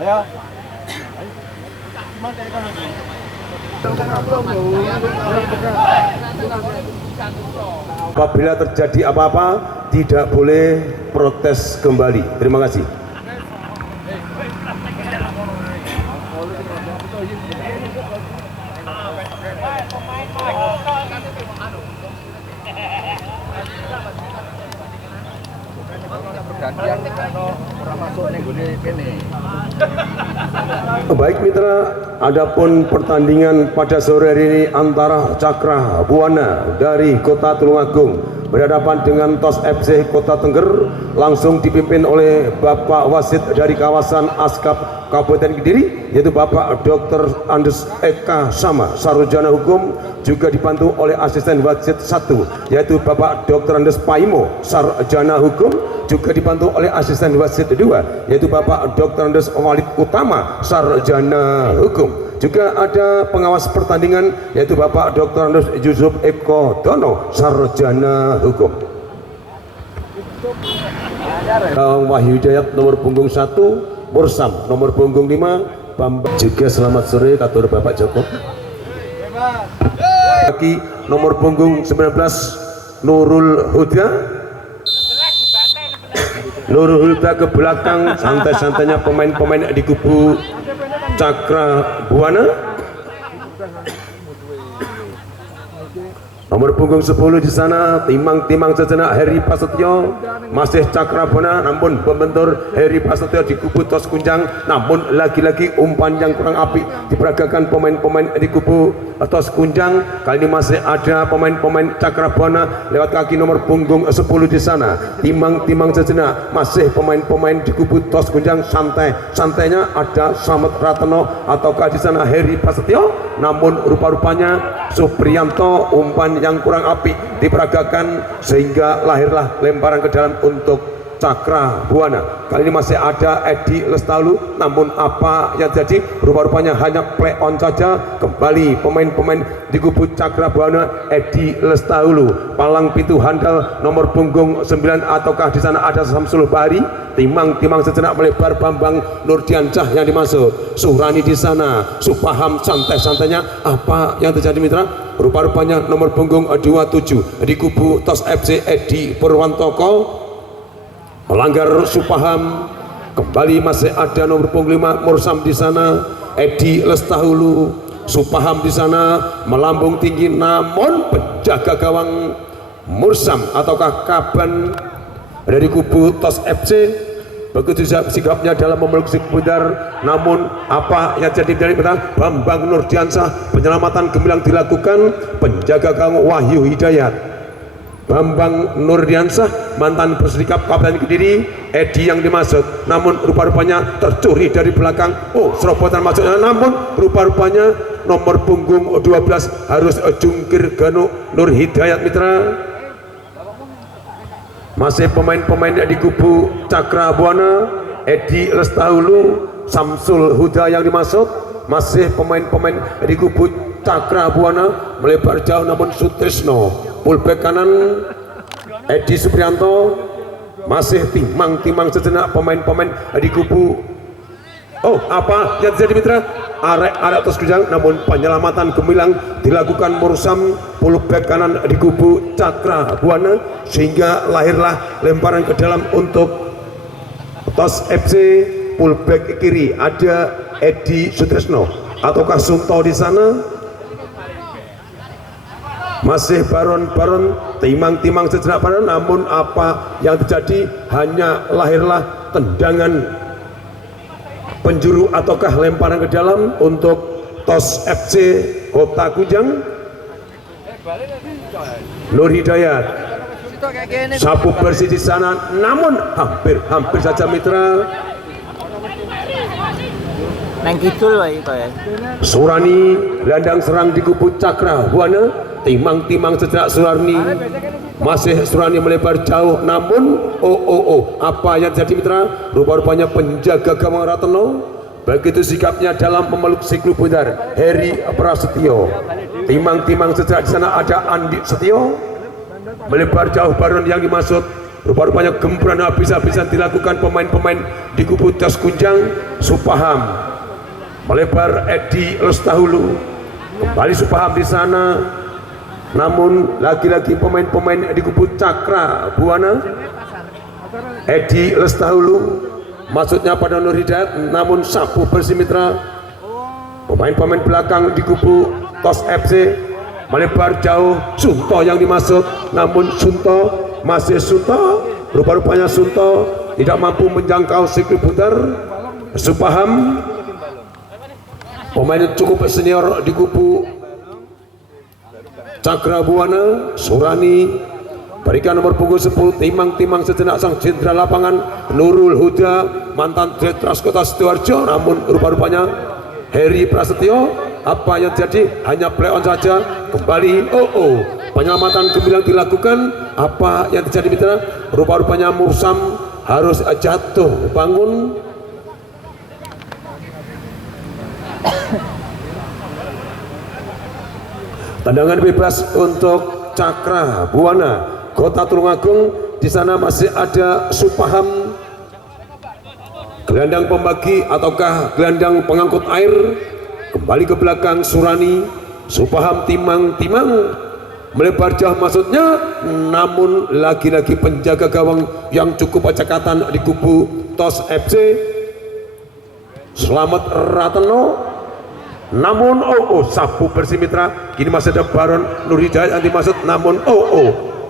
Ayo. Apabila terjadi apa-apa, tidak boleh protes kembali. Terima kasih. Baik mitra, adapun pertandingan pada sore hari ini antara Cakra Buana dari Kota Tulungagung berhadapan dengan TOS FC Kota Tengger, langsung dipimpin oleh Bapak Wasit dari kawasan Askap Kabupaten Kediri, yaitu Bapak Dr. Andes Eka Sama Sarjana Hukum, juga dibantu oleh asisten wasit 1 yaitu Bapak Dr. Andes Paimo Sarjana Hukum, juga dibantu oleh asisten wasit 2 yaitu Bapak Dr. Andes Walid Utama Sarjana Hukum. Juga ada pengawas pertandingan yaitu Bapak Dr. Andes Yusuf Eko Dono Sarjana Hukum. Wahyu Hidayat nomor punggung 1, Mursam nomor punggung 5, Bambang. Juga selamat sore katur Bapak Joko. Kaki nomor punggung 19, Nurul Huda. Nurul Huda ke belakang, santai-santainya pemain-pemain di kubu Cakra Buana. Nomor punggung 10 di sana timang-timang sejenak Heri Prasetyo, masih Cakra Buana, namun pembentur Heri Prasetyo di kubu TOS Kunjang, namun lagi-lagi umpan yang kurang apik diperagakan pemain-pemain di kubu TOS Kunjang. Kali ini masih ada pemain-pemain Cakra Buana lewat kaki nomor punggung 10 di sana, timang-timang sejenak masih pemain-pemain di kubu TOS Kunjang. Santainya ada Slamet Ratno ataukah di sana Heri Prasetyo, namun rupa-rupanya Supriyanto umpan yang kurang apik diperagakan sehingga lahirlah lemparan ke dalam untuk Cakra Buana. Kali ini masih ada Edi Lestaulu, namun apa yang jadi rupa-rupanya hanya play on saja. Kembali pemain-pemain di kubu Cakra Buana, Edi Lestaulu, palang pintu handal nomor punggung 9 ataukah di sana ada Samsul Bahari, timang-timang sejenak melebar Bambang Nurdiansyah yang dimasuk, Surani di sana, Supaham santai-santainya. Apa yang terjadi mitra? Rupa-rupanya nomor punggung 27 di kubu TOS FC Edi Purwantoko melanggar Supaham. Kembali masih ada nomor punggung 5 Mursam di sana, Edi Lestahulu, Supaham di sana melambung tinggi, namun penjaga gawang Mursam ataukah Kaban dari kubu TOS FC begitu sikapnya dalam memeluk si pudar. Namun apa yang jadi dari Bambang Nurdiansyah, penyelamatan gemilang dilakukan penjaga gawang Wahyu Hidayat. Bambang Nurdiansyah mantan Perserikap Kabupaten Kediri, Edi yang dimaksud, namun rupa-rupanya tercuri dari belakang. Oh, serobotan masuknya, namun rupa-rupanya nomor punggung 12 harus jungkir Ganu Nur Hidayat mitra. Masih pemain-pemain di kubu Cakra Buana, Edi Lestahulu, Samsul Huda yang dimaksud. Masih pemain-pemain di kubu Cakra Buana melebar jauh, namun Sutrisno fullback kanan Edi Supriyanto. Masih timang-timang sejenak pemain-pemain di kubu. Oh, apa yang terjadi mitra? Arek TOS Kunjang, namun penyelamatan gemilang dilakukan Mursam fullback kanan di kubu Cakra Buana sehingga lahirlah lemparan ke dalam untuk TOS FC. Fullback kiri ada Edi Sutrisno ataukah Sunto di sana. Masih baron-baron timang-timang sejenak baron, namun apa yang terjadi hanya lahirlah tendangan penjuru ataukah lemparan ke dalam untuk TOS FC Kota Kunjang. Nur Hidayat sapu bersih di sana, namun hampir saja mitra. Surani gelandang serang di kubu Cakra Buana, timang-timang sejenak Surani. Masih Surani melebar jauh, namun apa yang jadi mitra? Rupa-rupanya penjaga gawang Ratno begitu sikapnya dalam memeluk si klub bundar Heri Prasetyo. Timang-timang sejenak di sana ada Andi Setio melebar jauh, baron yang dimaksud rupa-rupanya gempuran habis-habisan dilakukan pemain-pemain di kubu Tas Kunjang. Supaham melebar Edi Lestahulu, kembali Supaham di sana, namun lagi-lagi pemain-pemain di kubu Cakra Buana. Edi Lestahulu maksudnya pada Nur Hidayat, namun sapu bersih mitra. Pemain-pemain belakang di kubu Tos FC melebar jauh. Sunto yang dimasuk, namun Sunto masih Sunto, rupa-rupanya Sunto tidak mampu menjangkau sirkuit putar. Supaham pemain cukup senior di kubu Cakra Buana. Surani berikan nomor punggung 10, timang-timang sejenak sang jenderal lapangan Nurul Huda, mantan Detras Kota Sidoarjo, namun rupa-rupanya Heri Prasetyo. Apa yang jadi? Hanya play on saja. Kembali penyelamatan gemilang dilakukan. Apa yang terjadi mitra? Rupa-rupanya Mursam harus jatuh bangun. Tendangan bebas untuk Cakra Buana Kota Tulungagung. Di sana masih ada Supaham, gelandang pembagi ataukah gelandang pengangkut air. Kembali ke belakang Surani. Supaham timang-timang melebar jauh maksudnya, namun lagi-lagi penjaga gawang yang cukup acakatan di kubu Tos FC Selamat Rateno, namun sapu bersih mitra. Kini masih ada Baron Nur Hidayat yang dimaksud, namun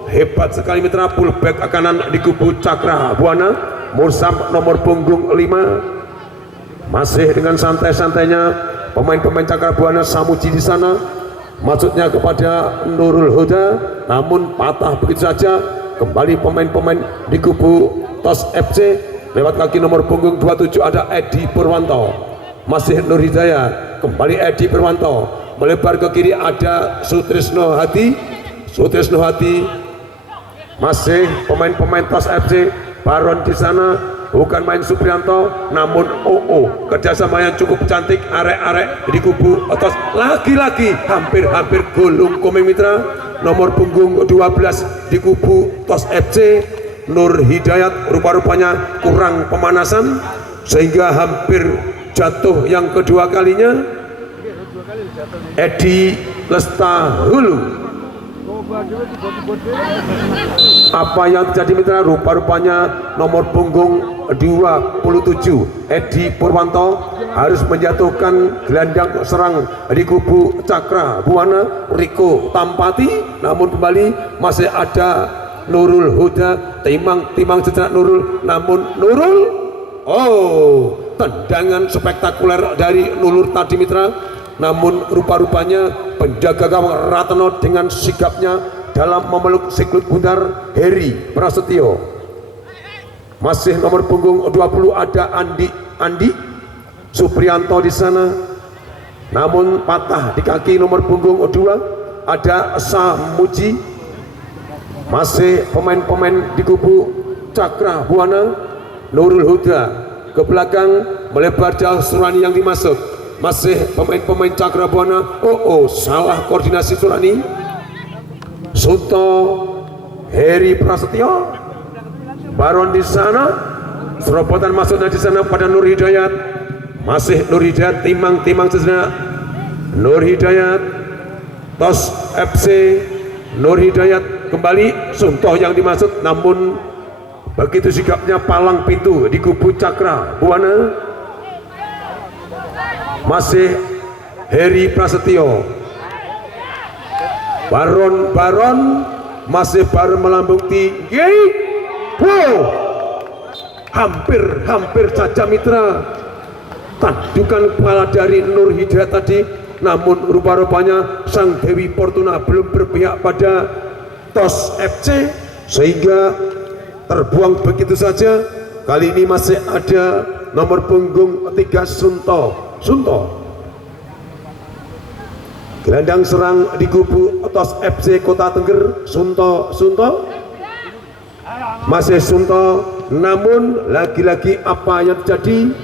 hebat sekali mitra. Pullback ke kanan di kubu Cakra Buana. Mursam nomor punggung 5 masih dengan santai-santainya pemain-pemain Cakra Buana Samuji di sana, maksudnya kepada Nurul Huda, namun patah begitu saja. Kembali pemain-pemain di kubu Tos FC lewat kaki nomor punggung 27 ada Edi Purwanto, masih Nur Hidayat. Kembali Edi Purwanto melebar ke kiri ada Sutrisno Hadi. Sutrisno Hadi masih pemain-pemain Tos FC. Baron di sana bukan main Suprianto, namun kerjasama yang cukup cantik arek-arek di kubu atas. Lagi-lagi hampir gulung komeng mitra. Nomor punggung 12 di kubu Tos FC Nur Hidayat rupa-rupanya kurang pemanasan sehingga hampir jatuh yang kedua kalinya. Edi Lestahulu, apa yang terjadi mitra? Rupa-rupanya nomor punggung 27 Edi Purwanto harus menjatuhkan gelandang serang di kubu Cakra Buana Riko Tampati, namun kembali masih ada Nurul Huda. Timang sejenak Nurul, namun Nurul tendangan spektakuler dari Nurul tadi mitra. Namun rupa-rupanya penjaga gawang Rateno dengan sigapnya dalam memeluk siklut bundar Heri Prasetyo. Masih nomor punggung 20 ada Andi Suprianto di sana, namun patah di kaki nomor punggung 2 ada Samuji. Masih pemain-pemain di kubu Cakra Buana Nurul Huda ke belakang melebar jauh. Surani yang dimasuk, masih pemain-pemain Cakra Buana. Salah koordinasi Surani. Sunto Heri Prasetyo, Baron di sana, serobotan masuknya di sana pada Nur Hidayat. Masih Nur Hidayat timang sejenak. Nur Hidayat Tos FC Nur Hidayat kembali. Sunto yang dimaksud, namun begitu sikapnya palang pintu di kubu Cakra Buana. Masih Heri Prasetyo. Baron masih Baron melambung tinggi. Hampir saja mitra tandukan kepala dari Nur Hidayat tadi, namun rupa-rupanya sang Dewi Fortuna belum berpihak pada Tos FC sehingga terbuang begitu saja. Kali ini masih ada nomor punggung 3 Sunto, gelandang serang di kubu Tos FC Kota Tengger. Sunto masih Sunto, namun lagi-lagi apa yang terjadi?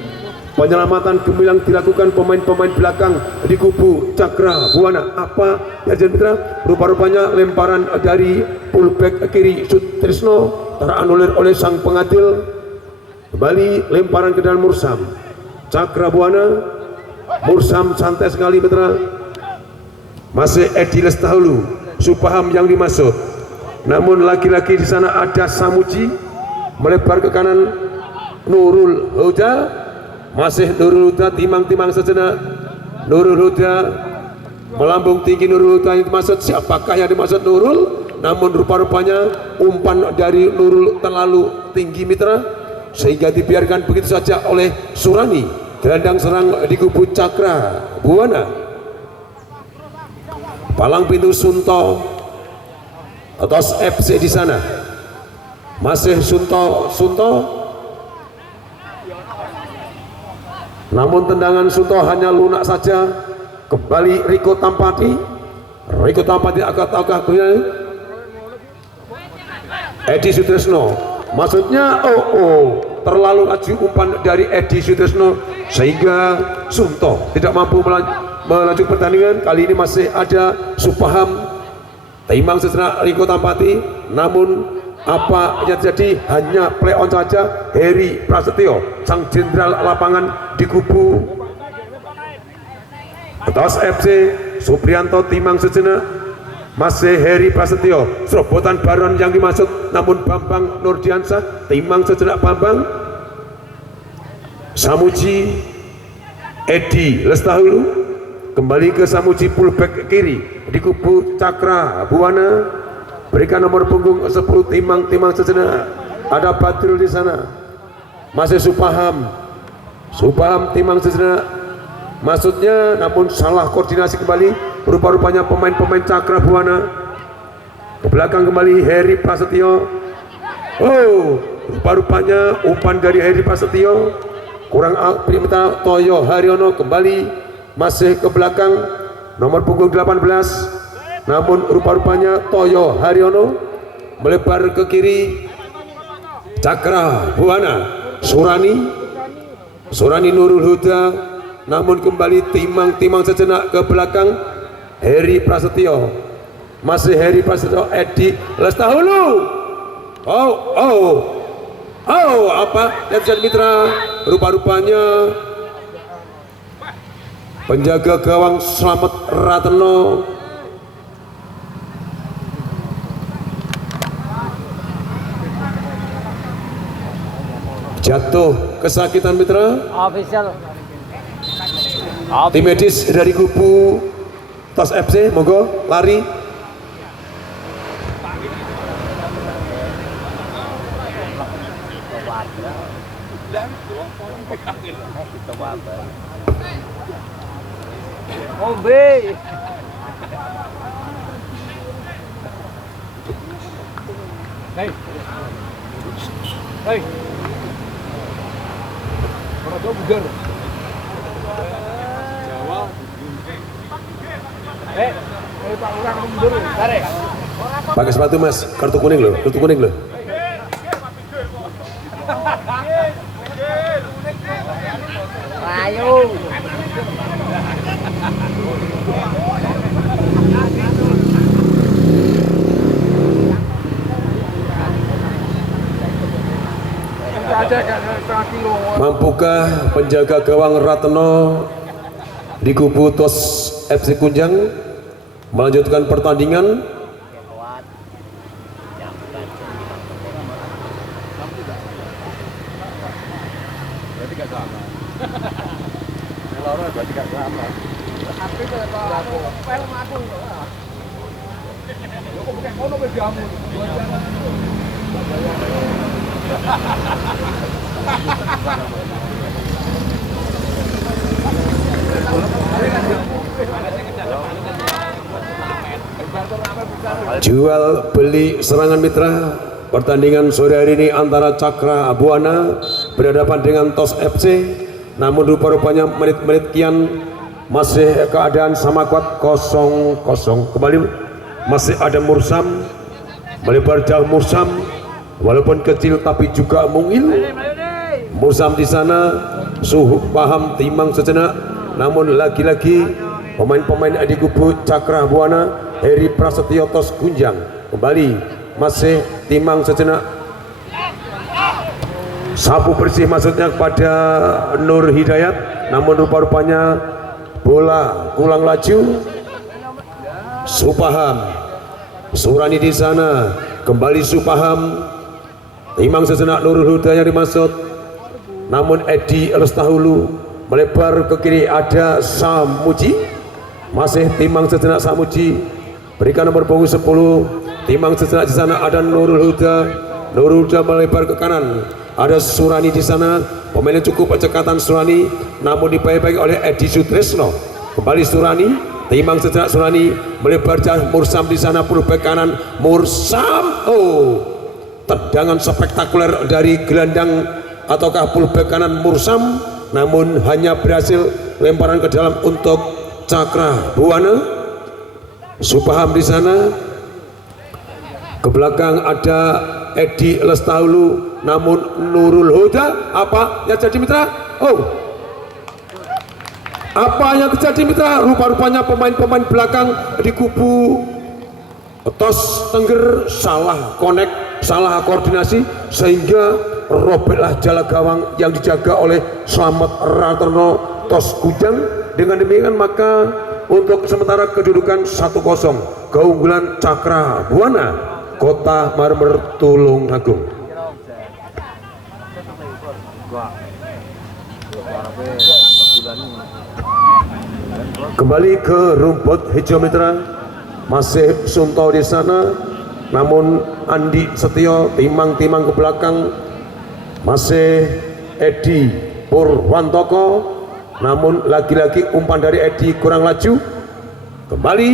Penyelamatan gemilang dilakukan pemain-pemain belakang di kubu Cakra Buana. Apa yang terjadi mitra? Rupa-rupanya lemparan dari pullback kiri Sutrisno teranulir oleh sang pengadil. Kembali lemparan ke dalam Mursam. Cakra Buana, Mursam santai sekali mitra. Masih Edi Lestahulu, Supaham yang dimaksud. Namun lagi-lagi di sana ada Samuji melebar ke kanan. Nurul Huda, masih Nurul Huda timang-timang sejenak. Nurul Huda melambung tinggi. Nurul Huda yang dimaksud, siapakah yang dimaksud Nurul? Namun rupa-rupanya umpan dari Nurul terlalu tinggi mitra, sehingga dibiarkan begitu saja oleh Surani. Gelandang serang di kubu Cakra Buana. Palang pintu Sunto atas FC di sana. Masih Sunto. Namun tendangan Sunto hanya lunak saja. Kembali Riko Tampati. Riko Tampati agak-agak Edi Sutresno, maksudnya terlalu laju umpan dari Edi Sutresno sehingga Sunto tidak mampu melanjutkan pertandingan. Kali ini masih ada Supaham timbang sejenak Riko Tampati, namun apa yang terjadi hanya play on saja. Heri Prasetyo, sang jenderal lapangan di kubu atas FC Suprianto timbang sejenak. Masih Heri Prasetyo, serobotan Baron yang dimaksud, namun Bambang Nurdiansyah timbang sejenak Bambang. Samuji Edi Lestahulu kembali ke Samuji pullback kiri di kubu Cakra Buana, berikan nomor punggung 10 timbang sejenak. Ada Badrul di sana. Masih Supaham timbang sejenak, maksudnya, namun salah koordinasi kembali. Rupa-rupanya pemain-pemain Cakra Buana. Ke belakang kembali Heri Prasetyo. Rupa-rupanya umpan dari Heri Prasetyo kurang minta Toyo Haryono. Kembali masih ke belakang nomor punggung 18, namun rupa-rupanya Toyo Haryono melebar ke kiri. Cakra Buana Surani Nurul Huda, namun kembali timang sejenak ke belakang. Heri Prasetyo, masih Heri Prasetyo, Edi Lestahulu. Apa yang terjadi mitra? Rupa-rupanya penjaga gawang Slamet Ratno jatuh kesakitan mitra. Tim medis dari kubu Tos FC, monggo lari. Hei. Orang tua bugar. Pak Lurah mundur, tarik. Pakai sepatu Mas, kartu kuning loh. Ayo. Mampukah penjaga gawang Ratno di kubu Tos FC Kunjang melanjutkan pertandingan? Jual beli serangan mitra. Pertandingan sore hari ini antara Cakra Buana berhadapan dengan Tos FC. Namun rupa-rupanya menit-menit kian masih keadaan sama kuat 0-0. Kembali masih ada Mursam, melebar jauh Mursam, walaupun kecil tapi juga mungil. Mursam di sana, suhu paham timang sejenak. Namun lagi-lagi pemain-pemain di kubu Cakra Buana, Heri Prasetyo Tos Kunjang kembali masih timang sejenak. sapu bersih maksudnya kepada Nur Hidayat, namun rupa-rupanya bola pulang laju. Supaham, Surani di sana, kembali Supaham, timang sejenak Nurul Huda yang dimaksud, namun Edi Lestahulu melebar ke kiri, ada Samuji, masih timang sejenak Samuji, berikan nomor punggung 10, timang sejenak di sana ada Nurul Huda, Nurul Huda melebar ke kanan, ada Surani di sana, pemainnya cukup percekatan Surani, namun dibaik-baik oleh Edi Sutresno, kembali Surani, timang sejenak Surani melebar jauh, Mursam di sana berubah kanan, Mursam, oh tendangan spektakuler dari gelandang ataukah pullback kanan Mursam, namun hanya berhasil lemparan ke dalam untuk Cakra Buana. Supaham di sana, ke belakang ada Edi Lestahulu, namun Nurul Huda apa yang jadi mitra? Oh, apa yang terjadi mitra? Rupa-rupanya pemain-pemain belakang di kubu Tos Tengger salah connect, salah koordinasi, sehingga robeklah jala gawang yang dijaga oleh Slamet Raterno Tos Kujang. Dengan demikian maka untuk sementara kedudukan 1-0 keunggulan Cakra Buana Kota Marmer Tulungagung. Kembali ke rumput hijau mitra, masih Sunto di sana, namun Andi Setio timang-timang ke belakang, masih Edi Purwantoko, namun lagi-lagi umpan dari Edi kurang laju. Kembali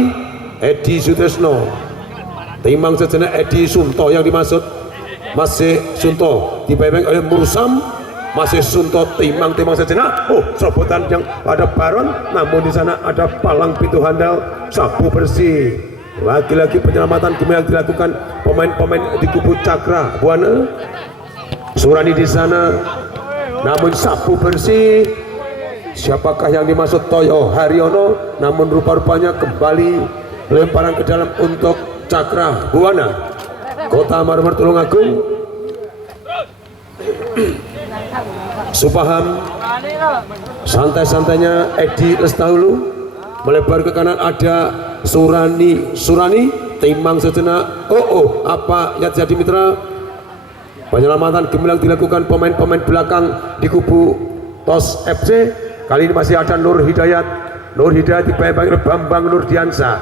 Edi Sutresno, timang sejenak Edi Sunto yang dimaksud, masih Sunto dibayang oleh Mursam, masih Sunto timang-timang sejenak. Oh, serobotan yang ada Baron, namun di sana ada Palang Pintu Handal, sapu bersih. Lagi-lagi penyelamatan gemilang dilakukan pemain-pemain di kubu Cakra Buana. Surani di sana, namun sapu bersih. Siapakah yang dimaksud? Toyo Haryono, namun rupa-rupanya kembali lemparan ke dalam untuk Cakra Buana Kota Marmer Tulungagung. Supaham, santai-santainya Edi Lestahulu melebar ke kanan, ada Surani, timang sejenak. Oh, apa yang jadi mitra? Penyelamatan gemilang dilakukan pemain-pemain belakang di kubu Tos FC. Kali ini masih ada Nur Hidayat dibayang oleh Bambang Nurdiansa.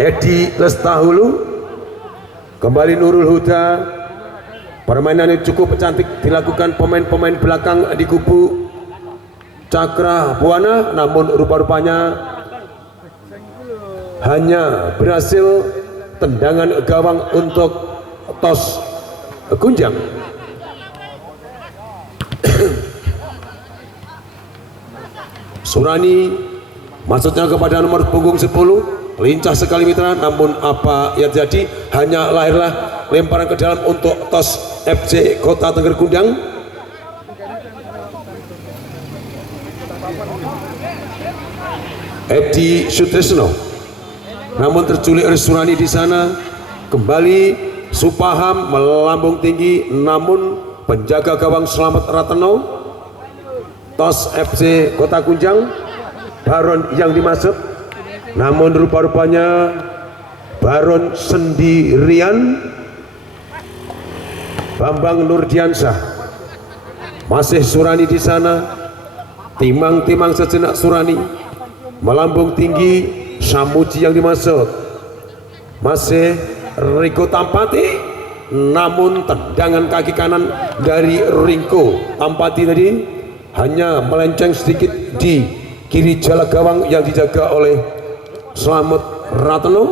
Edi Lestahulu, kembali Nurul Huda. Permainan yang cukup cantik dilakukan pemain-pemain belakang di kubu Cakra Buana, namun rupa-rupanya hanya berhasil tendangan gawang untuk Tos Kunjang. Surani maksudnya kepada nomor punggung 10, lincah sekali mitra, namun apa yang jadi? Hanya lahirlah lemparan ke dalam untuk Tos FC Kota Tengger Kundang. Edi Sutresno, namun terculik oleh Surani di sana. Kembali Supaham melambung tinggi, namun penjaga gawang Slamet Rateno Tos FC Kota Kunjang, Baron yang dimaksud, namun rupa-rupanya Baron sendirian. Bambang Nurdiansyah, masih Surani di sana, timang-timang sejenak Surani melambung tinggi, Samuji yang dimaksud, masih Riko Tampati, namun tendangan kaki kanan dari Riko Tampati tadi hanya melenceng sedikit di kiri jala gawang yang dijaga oleh Slamet Rateno.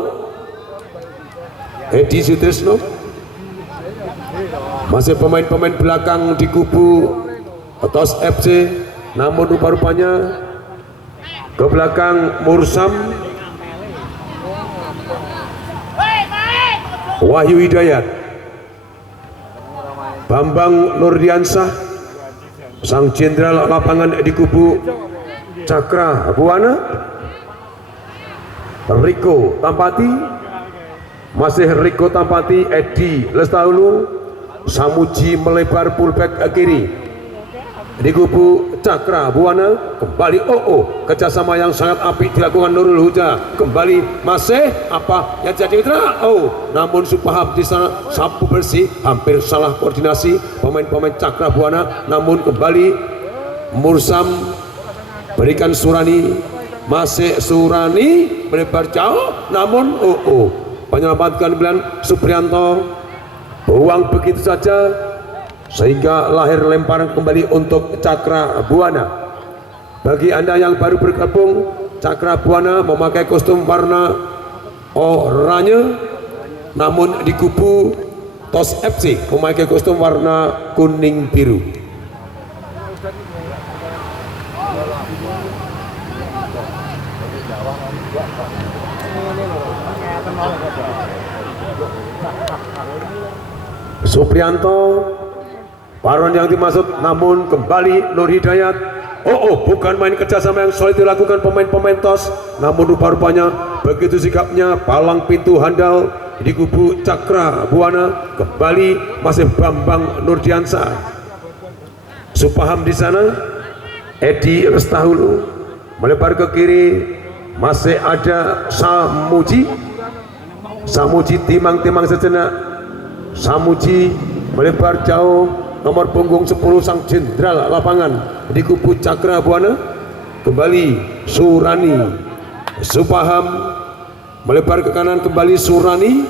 Edi Sutresno, masih pemain-pemain belakang di kubu Tos FC, namun rupa-rupanya ke belakang Mursam, Wahyu Hidayat, Bambang Nurdiansyah, sang jenderal lapangan di kubu Cakra Buana, Riko Tampati, masih Riko Tampati, Edi Lestahulu, Samuji melebar pullback ke kiri. Di kubu Cakra Buana kembali kerjasama yang sangat apik dilakukan Nurul Huda. Kembali masih apa yang jadi mitra? Namun Supaham di sana sapu bersih, hampir salah koordinasi pemain-pemain Cakra Buana. Namun kembali Mursam berikan Surani, masih Surani melebar jauh, namun menyelamatkan pilihan Suprianto, buang begitu saja sehingga lahir lemparan kembali untuk Cakra Buana. Bagi Anda yang baru bergabung, Cakra Buana memakai kostum warna oranye, namun di kubu TOS FC memakai kostum warna kuning biru. Suprianto, Baron yang dimaksud, namun kembali Nur Hidayat. Bukan main kerjasama yang solid dilakukan pemain-pemain TOS, namun rupa-rupanya begitu sikapnya palang pintu handal di kubu Cakra Buana. Kembali masih Bambang Nurdiansa. Supaham di sana, Edi Restahulu melebar ke kiri, masih ada Samuji. Samuji timang-timang sejenak. Samuji melebar jauh, nomor punggung 10 sang jenderal lapangan di kubu Cakra Buana. Kembali Surani. Supaham melebar ke kanan, kembali Surani,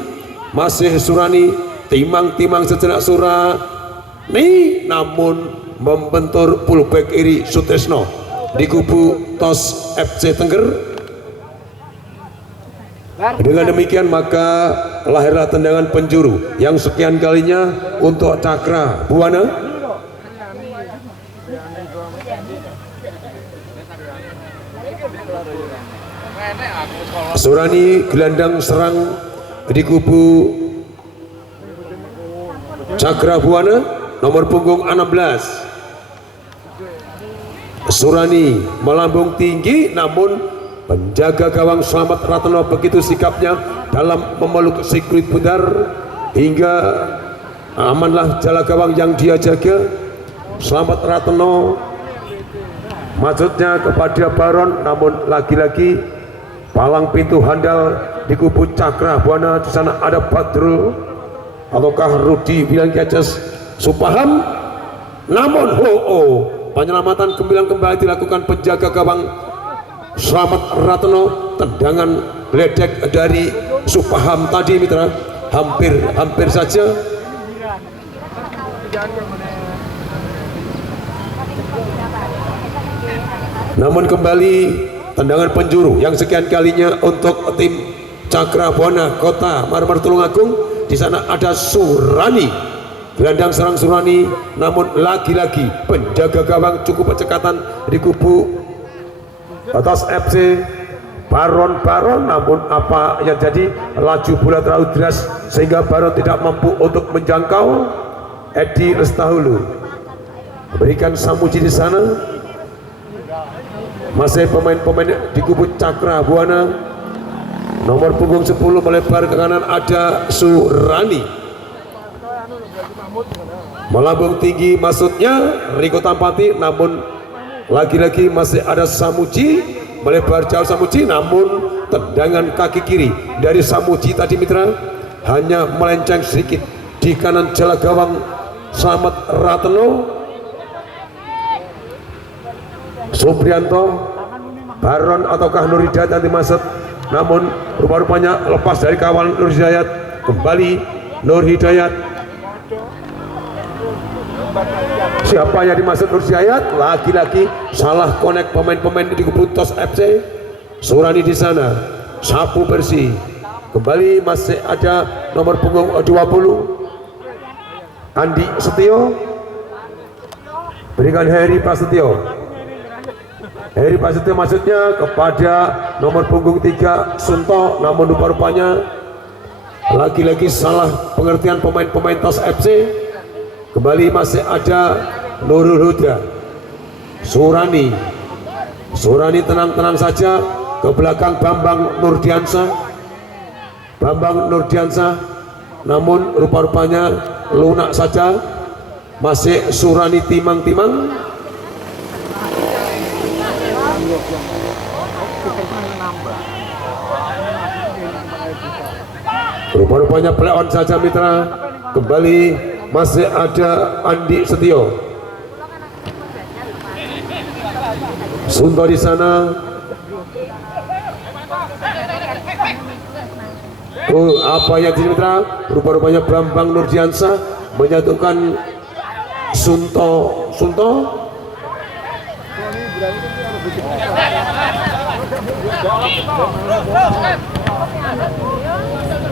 masih Surani, timang-timang sejenak Surani, namun membentur pullback kiri Sutresno di kubu TOS FC Tengger. Dengan demikian maka lahirlah tendangan penjuru yang sekian kalinya untuk Cakra Buana. Surani gelandang serang di kubu Cakra Buana, nomor punggung 16. Surani melambung tinggi, namun penjaga gawang Slamet Ratno begitu sikapnya dalam memeluk si kulit bundar hingga amanlah jala gawang yang dia jaga. Slamet Ratno maksudnya kepada Baron, namun lagi-lagi palang pintu handal di kubu Cakra Buana. Di sana ada Badrul ataukah Rudi bilang Keces Supaham, namun penyelamatan kembali dilakukan penjaga gawang Slamet Ratno. Tendangan ledek dari Supaham tadi mitra hampir saja. Namun kembali tendangan penjuru yang sekian kalinya untuk tim Cakra Buana Kota Marmer Tulungagung. Di sana ada Surani, gelandang serang Surani, namun lagi-lagi penjaga gawang cukup percekatan di kubu atas FC Baron, namun apa yang jadi laju bola terlalu deras sehingga Baron tidak mampu untuk menjangkau. Edi Restahulu berikan Samuji di sana, masih pemain-pemain di kubu Cakra Buana. Nomor punggung 10 melebar ke kanan ada Surani, melambung tinggi maksudnya Riko Tampati, namun lagi-lagi masih ada Samuji melebar jauh Samuji, namun tendangan kaki kiri dari Samuji tadi mitra hanya melenceng sedikit di kanan jala gawang Slamet Ratno. Suprianto, Baron ataukah Nur Hidayat yang dimaksud, namun rupa-rupanya lepas dari kawan Nur Hidayat. Kembali Nur Hidayat. Siapa yang dimaksud Nur Hidayat? Lagi-lagi salah konek pemain-pemain di kubu TOS FC. Surani di sana sapu bersih. Kembali masih ada nomor punggung 20 Andi Setio, berikan Heri Prasetyo. Heri Prasetyo maksudnya kepada nomor punggung 3 Sunto, namun rupa-rupanya lagi-lagi salah pengertian pemain-pemain TOS FC. Kembali masih ada Nurul Huda. Surani tenang-tenang saja ke belakang Bambang Nurdiansa, namun rupa-rupanya lunak saja. Masih Surani timang-timang. Rupa-rupanya play on saja mitra. Kembali masih ada Andi Setio. Sunto di sana. Oh, apa yang di mitra? Rupa-rupanya Bambang Nurdiansyah menyatukan Sunto.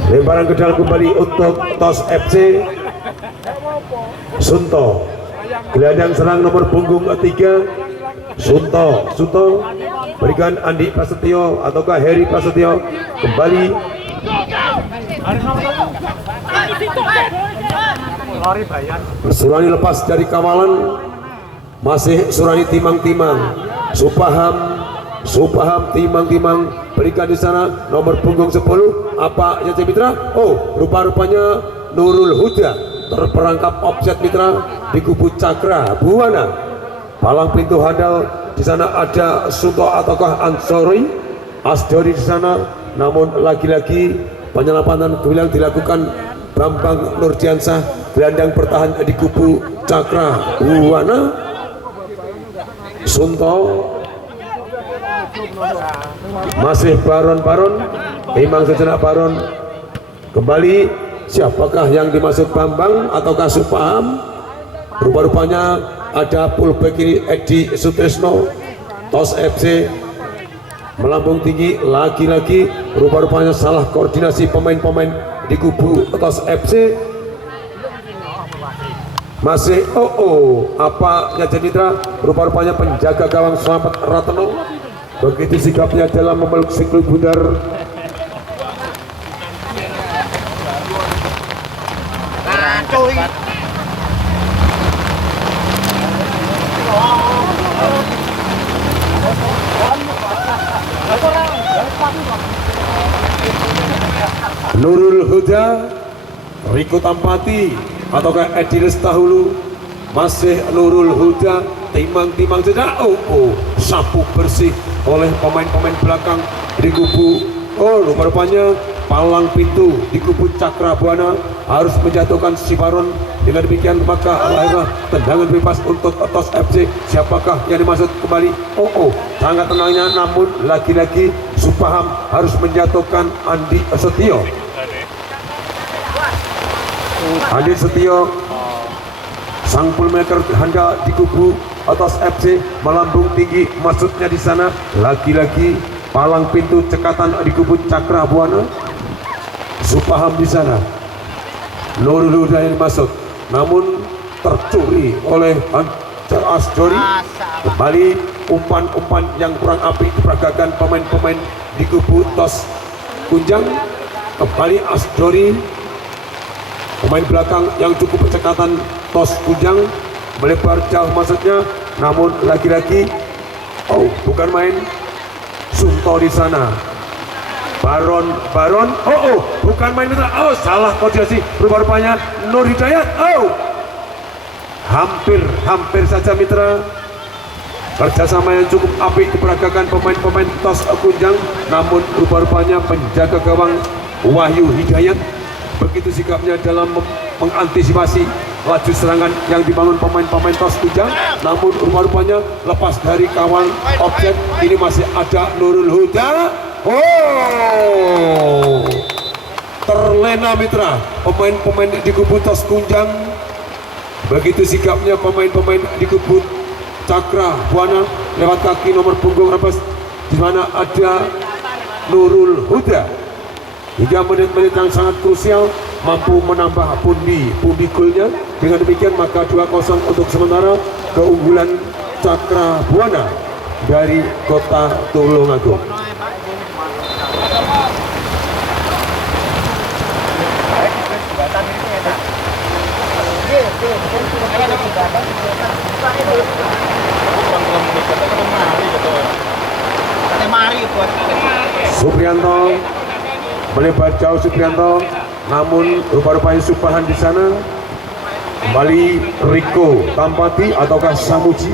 Lemparan ke dalam kembali untuk TOS FC. Sunto, gelandang serang nomor punggung 3. Sunto berikan Andi Prasetyo ataukah Heri Prasetyo. Kembali Surani lepas dari kawalan. Masih Surani timang-timang. Supaham timang-timang berikan di sana nomor punggung 10. Apa yang mitra? Oh, rupa-rupanya Nurul Huda terperangkap offset mitra di kubu Cakra Buana. Palang pintu handal di sana ada Suto ataukah Asdori di sana. Namun lagi-lagi penyelamatan gelandang dilakukan Bambang Nurdiansyah, gelandang bertahan di kubu Cakra Buana. Sunto masih Baron timang sejenak Baron. Kembali siapakah yang dimaksud Bambang ataukah Supaham? Rupa-rupanya ada fullback kiri Edi Sutrisno. TOS FC melambung tinggi lagi-lagi. Rupa-rupanya salah koordinasi pemain-pemain di kubu TOS FC. Masih apa yang mitra? Rupa-rupanya penjaga gawang Slamet Ratno. Begitu sikapnya dalam memeluk sikul bundar. Nurul Huda, Riko Tampati ataukah Edi Lestahulu. Masih Nurul Huda timang-timang tidak. Sapu bersih oleh pemain-pemain belakang di kubu. Rupa-rupanya palang pintu di kubu Cakra Buana harus menjatuhkan si Baron. Dengan demikian maka lahirlah tendangan bebas untuk TOS FC. Siapakah yang dimaksud kembali? Sangat tenangnya, namun lagi-lagi Supaham harus menjatuhkan Andi Setio. Andi Setio, sang playmaker handal di kubu TOS FC melambung tinggi, maksudnya di sana lagi-lagi palang pintu cekatan di kubu Cakra Buana. Supaham di sana, Nurul Huda yang dimaksud, namun tercuri oleh Asdori. Kembali umpan-umpan yang kurang apik diperagakan pemain-pemain di kubu TOS Kunjang. Kembali Asdori, pemain belakang yang cukup cekatan TOS Kunjang, melebar jauh maksudnya, namun lagi-lagi bukan main. Sunto di sana, Baron bukan main mitra. Salah koordinasi. Rupa-rupanya Nur Hidayat. Hampir saja mitra. Kerjasama yang cukup apik diperagakan pemain-pemain TOS Kunjang, namun rupa-rupanya penjaga gawang Wahyu Hidayat begitu sikapnya dalam mengantisipasi laju serangan yang dibangun pemain-pemain TOS Kunjang, namun rupa-rupanya lepas dari kawan objek. Ini masih ada Nurul Huda. Terlena mitra pemain-pemain di kubu TOS Kunjang. Begitu sikapnya pemain-pemain di kubu Cakra Buana lewat kaki nomor punggung 14, di mana ada Nurul Huda. Hingga menit-menit yang sangat krusial mampu menambah pundi golnya. Dengan demikian maka 2-0 untuk sementara keunggulan Cakra Buana dari Kota Tulungagung. Suprianto melebar jauh, namun rupa-rupanya Supahan di sana kembali Riko Tampati ataukah Samuji,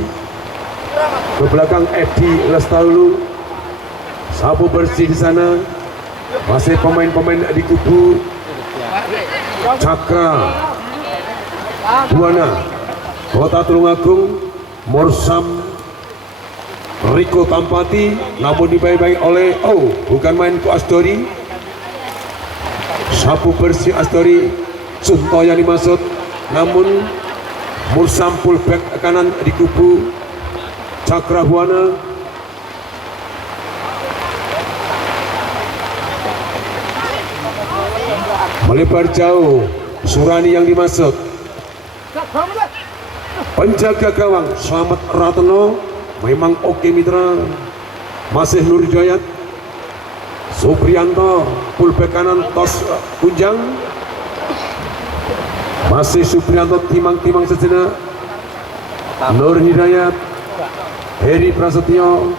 ke belakang Edi Lestaulu, sapu bersih di sana, masih pemain-pemain di kubu Cakra Buana Kota Tulungagung, Morsam Riko Tampati, namun dibaik-baik oleh bukan main ku Astori, sapu bersih Astori, Sunto yang dimaksud, namun Mursam fullback kanan di kubu Cakra Buana. Melebar jauh, Surani yang dimaksud, penjaga gawang Slamet Ratno memang oke mitra, masih Nur Hidayat, Suprianto fullback kanan tos Kunjang, masih Suprianto timang-timang sejenak, Nur Hidayat, Heri Prasetyo,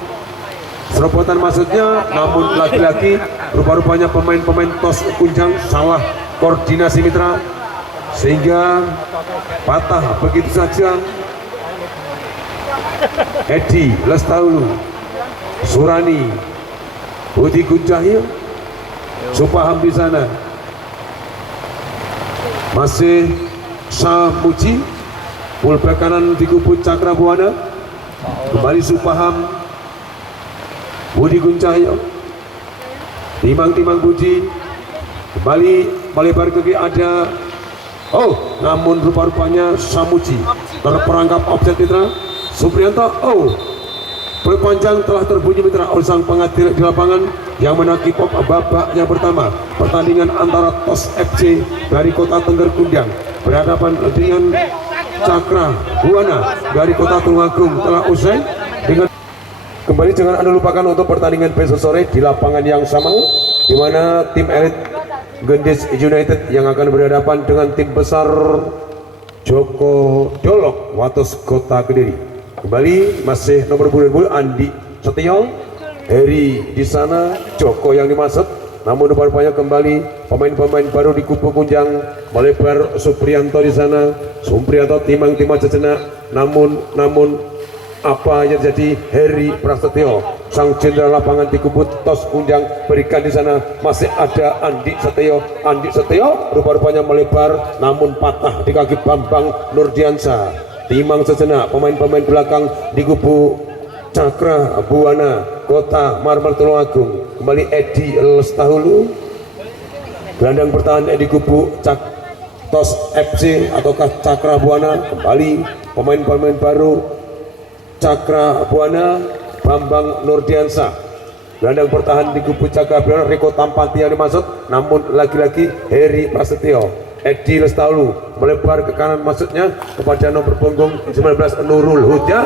serobotan maksudnya, namun lagi-lagi rupa-rupanya pemain-pemain tos Kunjang salah koordinasi mitra sehingga patah begitu saja. Edi Lestaulu, Surani, Budi Gunjahil, Supaham di sana, masih Samuji fullback kanan di kubu Cakra Buana, kembali Supaham, Budi Gunjahil, timang-timang Budi, kembali melebar ke kiri ada namun rupa-rupanya Samuji terperangkap offset mitra. Suprianto berpanjang telah terbunyi mitra oleh sang pengadil di lapangan yang menaki pop babak yang pertama pertandingan antara TOS FC dari Kota Tengger Kunjang berhadapan dengan Cakra Buana dari Kota Tulungagung telah usai. Dengan kembali jangan Anda lupakan untuk pertandingan besok sore di lapangan yang sama, di mana tim elit Gendis United yang akan berhadapan dengan tim besar Joko Dolok Wates Kota Kediri. Kembali masih nomor bulan Andi Setio, Heri di sana, Joko yang dimaksud, namun rupanya kembali pemain-pemain baru di kubu Kunjang melebar Suprianto di sana, Suprianto timang-timang sejenak, namun apa yang jadi Heri Prasetyo sang jenderal lapangan di kubu TOS Kunjang berikan di sana, masih ada Andi Setio rupa-rupanya melebar namun patah di kaki Bambang Nurdiansa. Timang sejenak pemain-pemain belakang di kubu Cakra Buana Kota Marmer Tulungagung, kembali Edi Lestaulu, gelandang pertahanan di kubu TOS FC ataukah Cakra Buana, kembali pemain-pemain baru Cakra Buana Bambang Nurdiansa, gelandang pertahanan di kubu Cakra Buana Riko Tampati yang dimaksud, namun lagi-lagi Heri Prasetyo. Edi Lestaulu melebar ke kanan maksudnya kepada nomor punggung 19 Nurul Huda,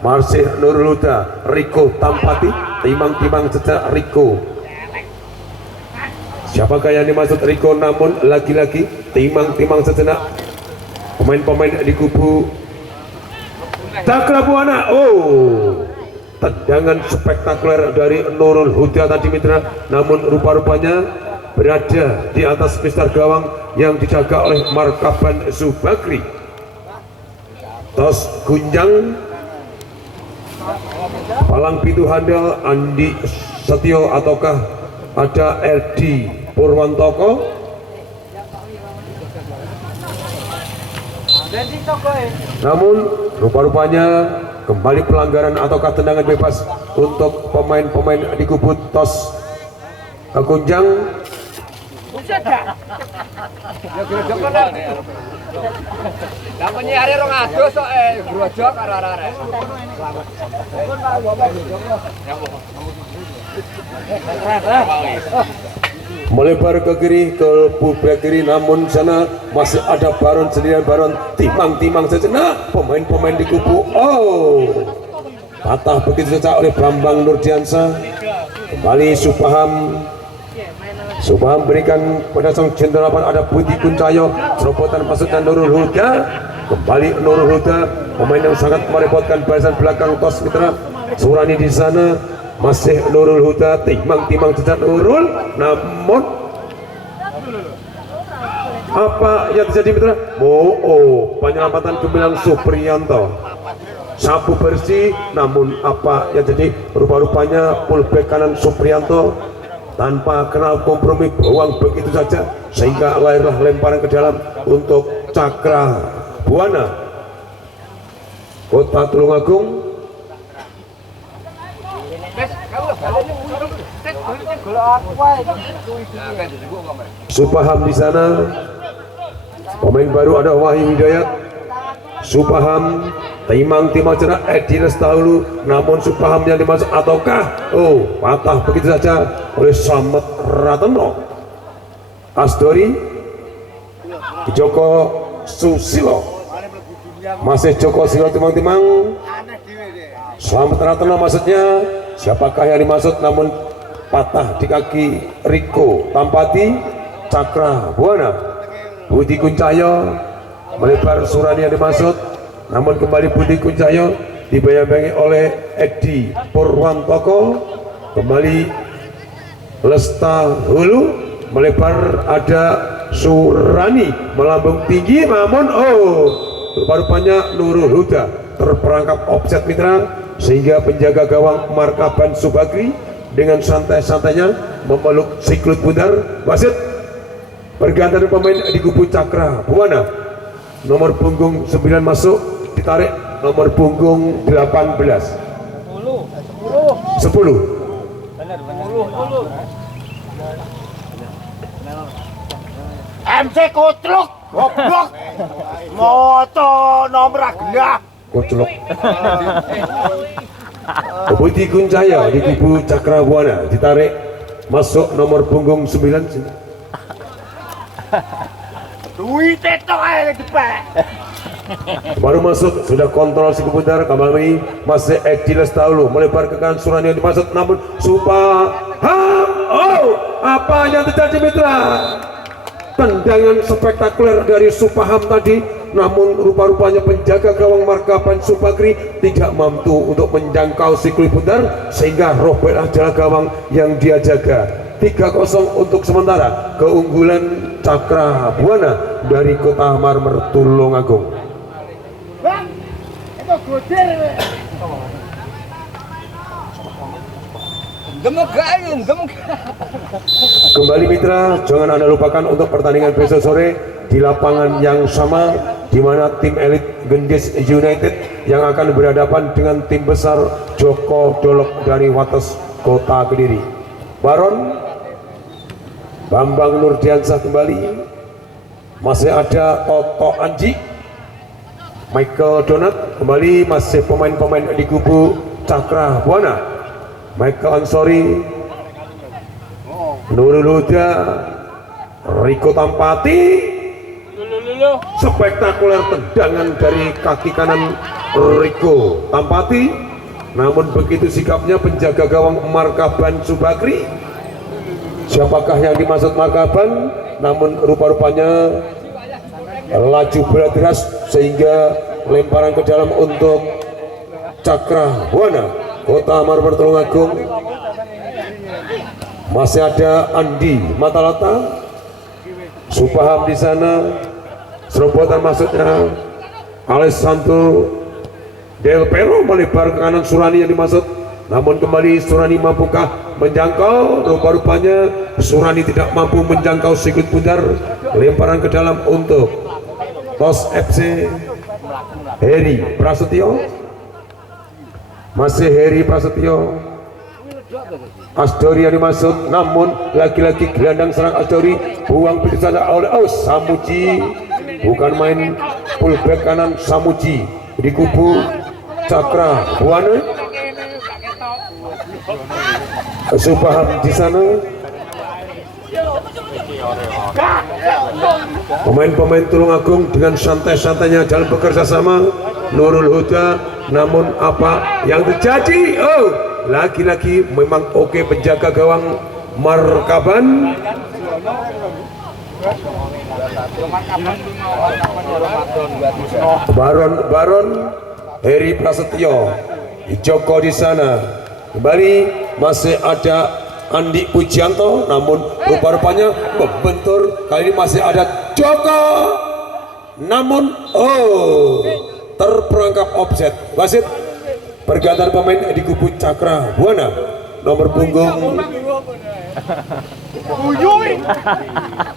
masih Nurul Huda, Riko Tampati, timang-timang sejak Riko. Siapakah yang dimaksud Riko, namun lagi-lagi timang-timang sejenak pemain-pemain di kubu Cakra Buana. Tendangan spektakuler dari Nurul Huda tadi mitra, namun rupa-rupanya berada di atas mistar gawang yang dijaga oleh Markaban Subagri. TOS Kunjang palang pintu handal Andi Setio ataukah ada Edi Purwantoko, namun rupa-rupanya kembali pelanggaran ataukah tendangan bebas untuk pemain-pemain di kubu TOS Kunjang. Melebar ke kiri ke publik kiri, namun sana masih ada Baron sendirian, Baron timang-timang sejenak pemain-pemain di kubu patah begitu saja oleh Bambang Nurdiansa. Kembali Supaham berikan pada sang jenderal ada Budi Kuncayo, serobotan maksudnya Nurul Huda, kembali Nurul Huda, pemain yang sangat merepotkan barisan belakang TOS mitra. Surani di sana, masih Nurul Huda, timang-timang sejak Nurul, namun Apa yang terjadi mitra? Oh, penyelamatan gemilang Supriyanto. Sapu bersih, namun apa yang jadi? Rupa-rupanya pullback kanan Supriyanto tanpa kenal kompromi, buang begitu saja sehingga lahirlah lemparan ke dalam untuk Cakra Buana Kota Tulungagung. Supaham di sana, pemain baru ada Wahyu Hidayat. Supaham Timang Timacana Edi Lestahulu, namun Supaham yang dimasuk ataukah patah begitu saja oleh Slamet Rateno. Asdori Joko Susilo, masih Joko Susilo Timang-timang. Slamet Rateno maksudnya, siapakah yang dimaksud, namun patah di kaki Riko Tampati. Cakra Buana Budi Kuncahyo melebar Surani yang dimaksud, namun kembali Budi Kuncahyo dibayang-bayangi oleh Edi Purwantoko. Kembali Lestahulu melebar, ada Surani melambung tinggi, namun rupa-rupanya Nurul Huda terperangkap offset mitra, sehingga penjaga gawang Markaban Subagri dengan santai-santainya memeluk siklut bundar. Wasit pergantian pemain di kubu Cakra Buana. Nomor punggung 9 masuk, ditarik nomor punggung 18 10. MC Kotruk goblok moto nomor genah Kocelok. Budi Kuncahyo di kubu Cakra Buana ditarik masuk nomor punggung 9. duit itu aja cepet Baru masuk, sudah kontrol si putar. Kembali masih Edi Lestahulu melebar ke kanan Surani yang dimaksud, namun Supaham. Apa yang terjadi mitra? Tendangan spektakuler dari Supaham tadi, namun rupa-rupanya penjaga gawang Markaban Subagri tidak mampu untuk menjangkau si kulit putar, sehingga robeklah jalan gawang yang dia jaga. 3-0 untuk sementara, keunggulan Cakra Buana dari Kota Marmer Tulungagung. bang itu goder Kembali mitra, jangan Anda lupakan untuk pertandingan besok sore di lapangan yang sama, di mana tim elit Gendis United yang akan berhadapan dengan tim besar Joko Dolok dari Wates Kota Kediri. Baron Bambang Nurdiansah kembali, masih ada Toto Anji, Michael Donat kembali, masih pemain-pemain di kubu Cakra Buana. Michael Ansori, Nurul Huda, Riko Tampati. Spektakuler tendangan dari kaki kanan Riko Tampati, namun begitu sikapnya penjaga gawang Markaban Subagri. Siapakah yang dimaksud Markaban? Namun rupa-rupanya laju berat deras sehingga lemparan ke dalam untuk Cakra Buana Kota Marmer Tulungagung. Masih ada Andi Matalata, Supaham di sana, serobotan maksudnya Alessandro Del Pero melebar ke kanan Surani yang dimaksud, namun kembali Surani mampukah menjangkau? Rupa-rupanya Surani tidak mampu menjangkau sikut pundar, lemparan ke dalam untuk Tos FC Heri Prasetyo. Masih Heri Prasetyo, Asdori yang dimaksud, namun lagi-lagi gelandang serang Asdori buang begitu saja oleh Samuji. Bukan main, fullback kanan Samuji di kubu Cakra Buana. Supaham di sana, pemain-pemain Tulungagung dengan santai-santainya jalan bekerja sama. Nurul Huda, namun apa yang terjadi? Lagi-lagi memang oke penjaga gawang Markaban. Baron Heri Prasetyo, Joko di sana. Kembali masih ada Andi Pujianto, namun rupa-rupanya membentur. Kali ini masih ada Joko, namun terperangkap offset. Wasit pergantian pemain di kubu Cakra Buana, nomor punggung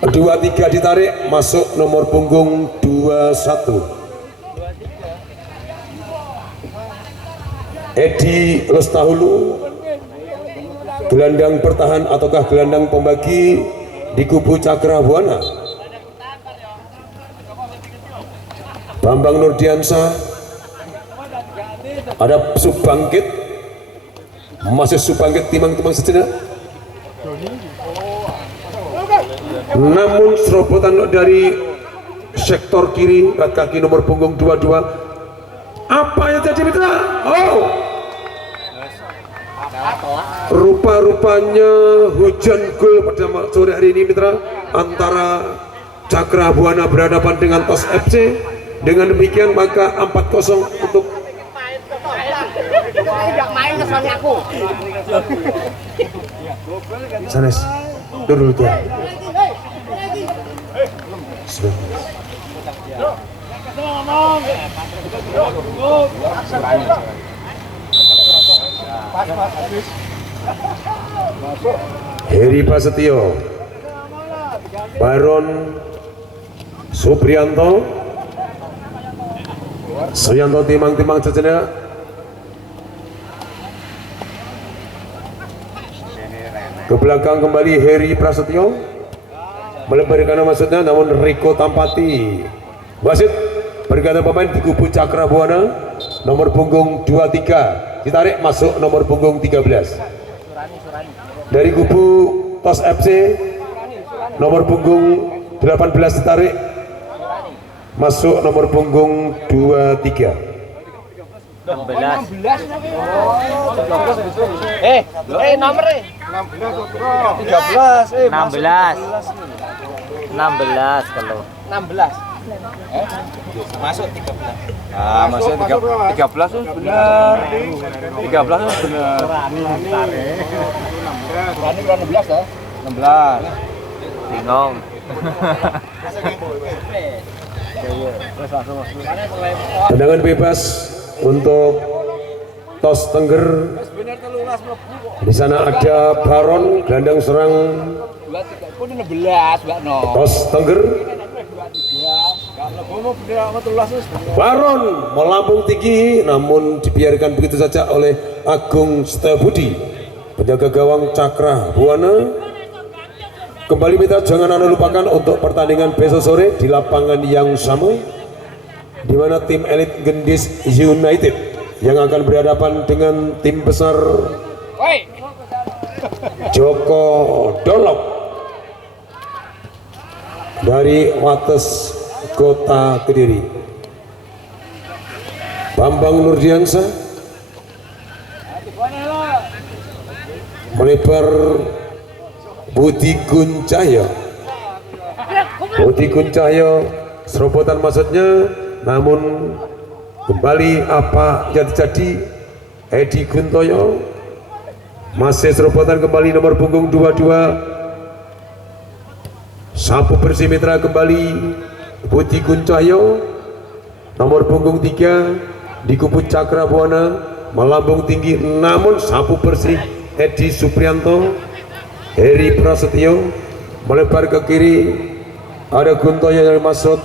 23 ditarik, masuk nomor punggung 21 Edi Lestahulu. Gelandang bertahan ataukah gelandang pembagi di kubu Cakra Buana? Bambang Nurdiansyah, ada Subangkit, masih Subangkit timang-timang sejenak. Namun serobotan dari sektor kiri kaki nomor punggung 22. Apa yang terjadi mitra? Rupa-rupanya hujan gol pada sore hari ini mitra, antara Cakra Buana berhadapan dengan TOS FC. Dengan demikian maka 4-0 untuk Sanes. Dulu tuh. Heri Prasetyo, Baron Suprianto, Suyanto timang-timang sejenak. Ke belakang kembali Heri Prasetyo, melebar kanan maksudnya, namun Riko Tampati. Wasit bergantian pemain di kubu Cakra Buana, nomor punggung 23 ditarik, masuk nomor punggung 13. Dari kubu TOS FC, nomor punggung 18 ditarik, masuk nomor punggung 23. 16. Nomor 16 kalau 16 masuk 13. Masuk 13 tuh benar. 13 tuh benar. Berani 16 ya. 16. Bingung. Tendangan bebas untuk TOS Tengger. Di sana ada Baron, gelandang serang TOS Tengger. Baron melambung tinggi, namun dibiarkan begitu saja oleh Agung Setiabudi, penjaga gawang Cakra Buana. Kembali mitra, jangan Anda lupakan untuk pertandingan besok sore di lapangan yang sama, di mana tim elit Gendis United yang akan berhadapan dengan tim besar Joko Dolok dari Wates Kota Kediri. Bambang Nurdiansyah melebar Budi Guncahyo. Budi Guncahyo serobotan maksudnya, namun kembali apa yang terjadi? Edi Guntoyo masih serobotan kembali, nomor punggung 22. Sapu bersih mitra kembali Budi Guncahyo, nomor punggung 3 di kubu Cakra Buana, melambung tinggi, namun sapu bersih Edi Suprianto. Heri Prasetyo melebar ke kiri, ada Guntoyo yang masuk,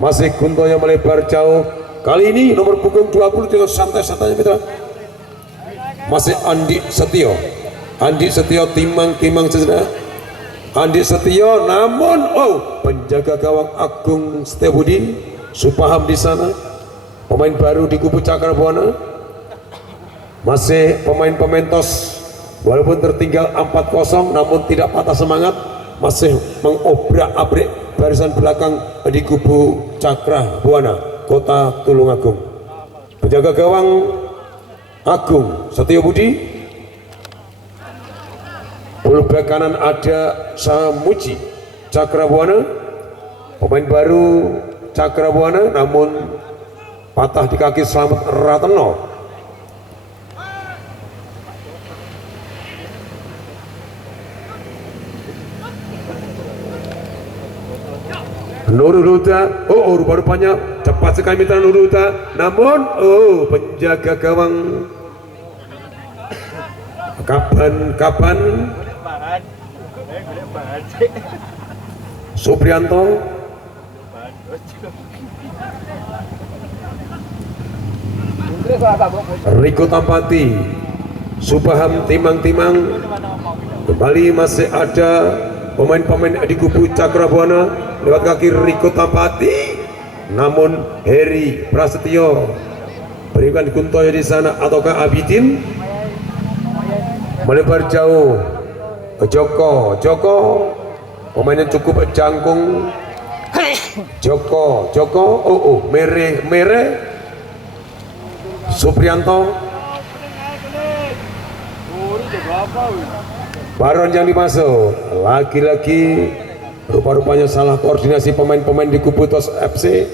masih Guntoyo melebar jauh. Kali ini nomor punggung 20 dengan santai-santainya mitra, masih Andi Setio. Andi Setio timang-timang sejenak. Andi Setio, namun penjaga gawang Agung Setiabudi Supaham di sana. Pemain baru di kubu Cakra Buana, masih pemain-pemain TOS. Walaupun tertinggal 4-0, namun tidak patah semangat, masih mengobrak-abrik barisan belakang di kubu Cakra Buana, Kota Tulungagung. Penjaga gawang Agung Setiabudi. Fullback kanan ada Samuji Cakra Buana, pemain baru Cakra Buana, namun patah di kaki Slamet Ratno. Nurul Huda, rupa-rupanya cepat sekali mitra Nurul Huda, namun penjaga gawang kapan Suprianto Riko Tampati Subaham timang-timang. Kembali masih ada pemain-pemain di kubu Cakrabuana lewat kaki Riko Tampati, namun Heri Prasetyo berikan Kuntoyo di sana ataukah Abidin melebar jauh ke Joko pemainnya cukup jangkung. Joko mere Suprianto Baron yang dimasuk lagi-lagi rupa-rupanya salah koordinasi pemain-pemain di kubu TOS FC.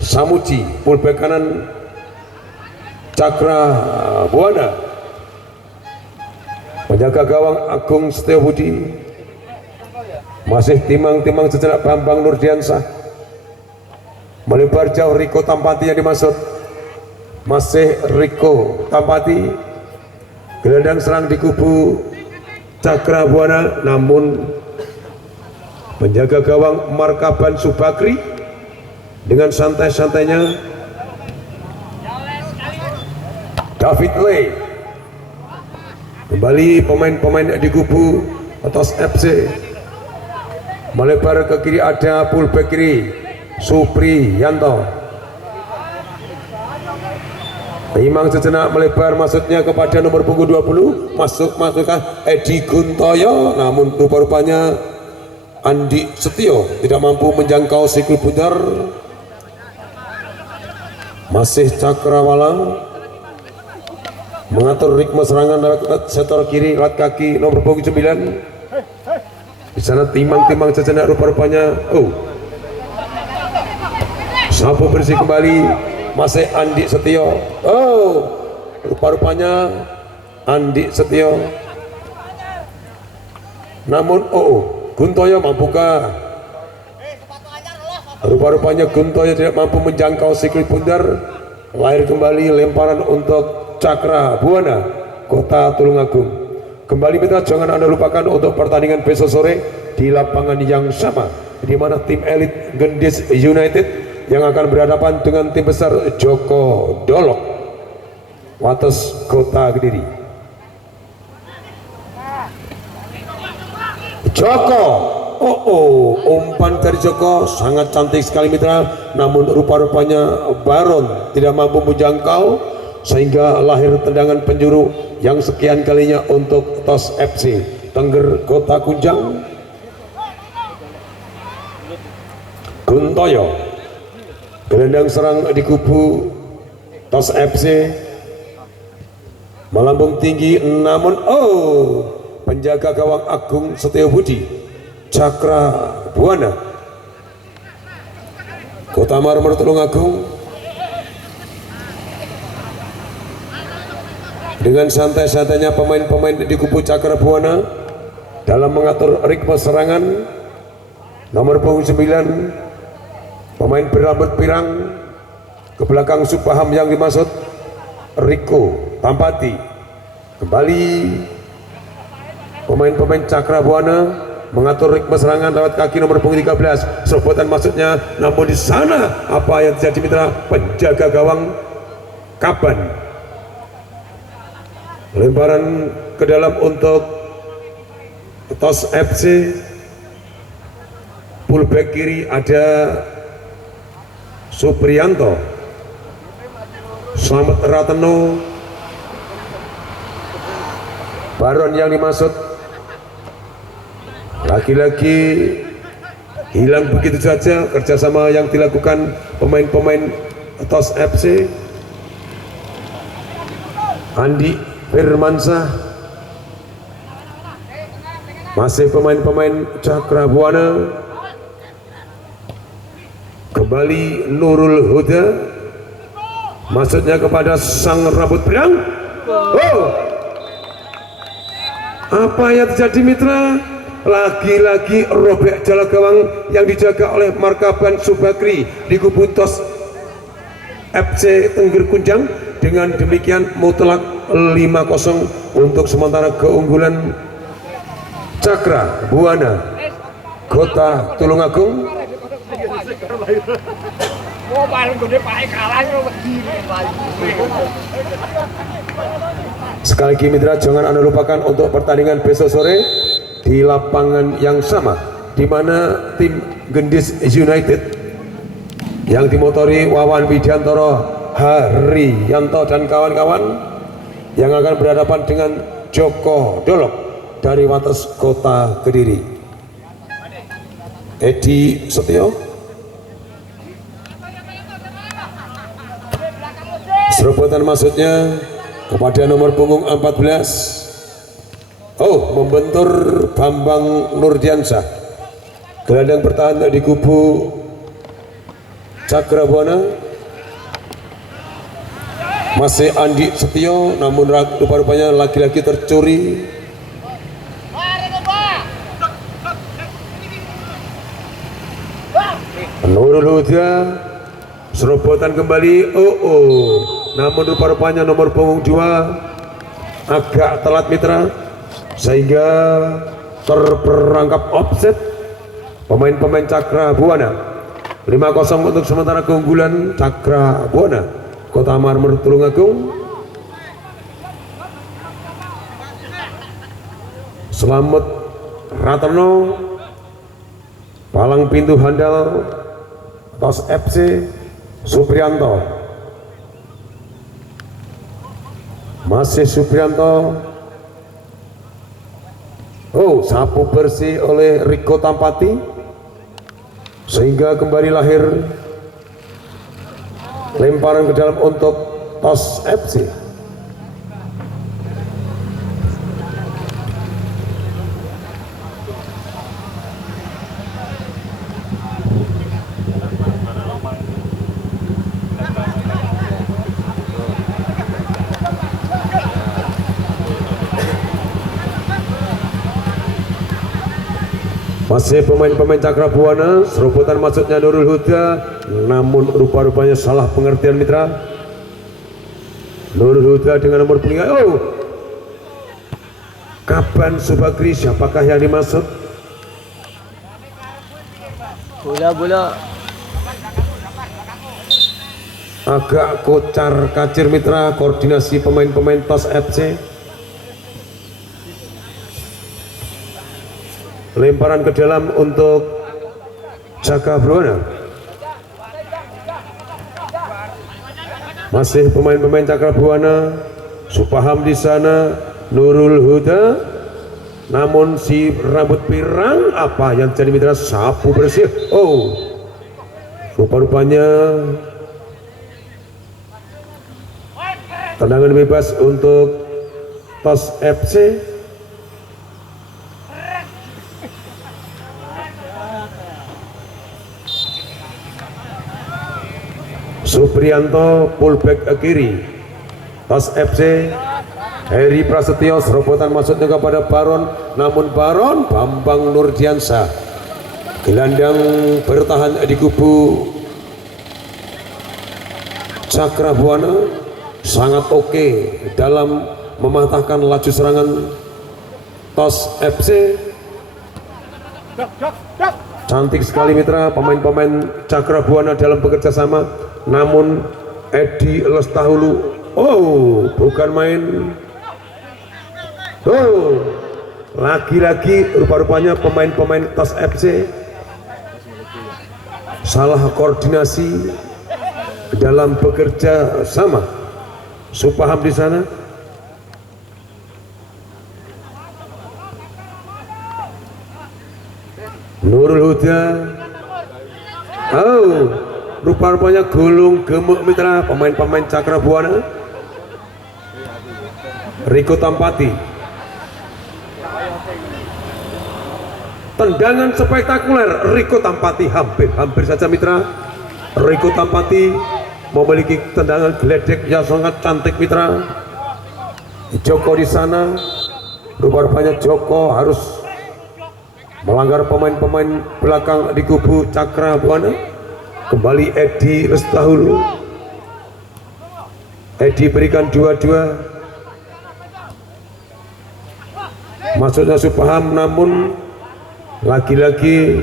Samuji fullback kanan Cakrabuana, penjaga gawang Agung Setiobudi, masih timang-timang sejenak Bambang Nurdiansah, melebar jauh Riko Tampati yang dimaksud, masih Riko Tampati, gelandang serang di kubu Cakrabuana, namun penjaga gawang Markaban Subakri dengan santai-santainya David Lee. Kembali pemain-pemain di kubu TOS FC melebar ke kiri, ada fullback kiri Supriyanto. Imang sejenak melebar maksudnya kepada nomor punggung 20, masukkan Edi Guntoyo, namun rupa-rupanya Andi Setio tidak mampu menjangkau sikul bundar. Masih Cakrawala mengatur ritme serangan lewat sektor kiri lewat kaki nomor punggung 9. Di sana timang-timang sejenak rupa-rupanya sapu bersih kembali, masih Andi Setio. Rupa-rupanya Andi Setio, namun Guntoyo mampukah? Rupa-rupanya Guntoyo tidak mampu menjangkau sikul bundar. Lahir kembali lemparan untuk Cakrabuana Kota Tulungagung. Kembali mitra, jangan Anda lupakan untuk pertandingan besok sore di lapangan yang sama, di mana tim elit Gendis United yang akan berhadapan dengan tim besar Joko Dolok Wates Kota Kediri. Joko, umpan dari Joko sangat cantik sekali mitra, namun rupa-rupanya Baron tidak mampu menjangkau sehingga lahir tendangan penjuru yang sekian kalinya untuk TOS FC Tengger Kota Kunjang. Guntoyo, gelandang serang di kubu TOS FC, melambung tinggi, namun penjaga gawang Agung Setiobudi Cakrabuana Kota Marmer Tulungagung dengan santai-santainya pemain-pemain di kubu Cakrabuana dalam mengatur ritme serangan. Nomor punggung 9 pemain berambut pirang ke belakang Subaham yang dimaksud Riko Tampati. Kembali pemain-pemain Cakrabuana mengatur ritme serangan lewat kaki nomor punggung 13, serobotan maksudnya, namun di sana apa yang terjadi mitra? Penjaga gawang Kaban lemparan ke dalam untuk TOS FC. Fullback kiri ada Supriyanto, Slamet Rateno, Baron yang dimaksud lagi-lagi hilang begitu saja kerjasama yang dilakukan pemain-pemain TOS FC. Andi Firmansyah, masih pemain-pemain Cakrabuana. Kembali Nurul Huda, maksudnya kepada sang rambut pirang. Apa yang terjadi mitra? lagi-lagi robek jala gawang yang dijaga oleh Markaban Subakri di kubu TOS FC Tengger Kunjang. Dengan demikian mutlak 5-0 untuk sementara keunggulan Cakra Buana Kota Tulungagung. Sekali lagi mitra, jangan Anda lupakan untuk pertandingan besok sore di lapangan yang sama, di mana tim Gendis United yang dimotori Wawan Widiantoro Haryanto dan kawan-kawan yang akan berhadapan dengan Joko Dolok dari Wates Kota Kediri. Edi Setio, serobotan maksudnya kepada nomor punggung 14. Membentur Bambang Nurdiansyah. Gelandang bertahan di kubu Cakra Buana masih Andi Setio, namun rupa-rupanya lagi-lagi tercuri. Nurul Huda, serobotan kembali. Namun rupa-rupanya nomor punggung 2 agak telat mitra, sehingga terperangkap offset pemain-pemain Cakra Buana. 5-0 untuk sementara keunggulan Cakra Buana Kota Marmer Tulungagung. Selamat Ratno, palang pintu handal TOS FC Suprianto, masih Suprianto. Sapu bersih oleh Riko Tampati, sehingga kembali lahir lemparan ke dalam untuk TOS FC. Masih pemain-pemain Cakra Buana, serobotan maksudnya Nurul Huda, namun rupa-rupanya salah pengertian mitra. Nurul Huda dengan nomor punggung. Kaban Subagri, siapakah yang dimaksud? Bola. Agak kocar kacir mitra koordinasi pemain-pemain TOS FC. Lemparan ke dalam untuk Cakra Buana. Masih pemain-pemain Cakra Buana, Supaham di sana, Nurul Huda. Namun si rambut pirang apa yang jadi mitra, sapu bersih. Rupa-rupanya tendangan bebas untuk TOS FC. Suprianto pullback ke kiri. TOS FC Heri Prasetyo, serobotan maksudnya kepada Baron, namun Baron Bambang Nurdiansyah. Gelandang bertahan di kubu Cakra Buana sangat oke dalam mematahkan laju serangan TOS FC. Cantik sekali mitra pemain-pemain Cakra Buana dalam bekerja sama. Namun Edi Lestahulu, bukan main. Lagi-lagi rupa-rupanya pemain-pemain TOS FC salah koordinasi dalam bekerja sama. Supaham di sana. Nurul Huda. Rupa-rupanya gulung gemuk mitra pemain-pemain Cakra Buana. Riko Tampati. Tendangan spektakuler Riko Tampati, hampir saja mitra. Riko Tampati memiliki tendangan geledek yang sangat cantik mitra. Joko di sana. Rupa-rupanya Joko harus melanggar pemain-pemain belakang di kubu Cakra Buana. Kembali Edi Lestahulu. Edi berikan 2-2. Maksudnya Supaham, namun lagi-lagi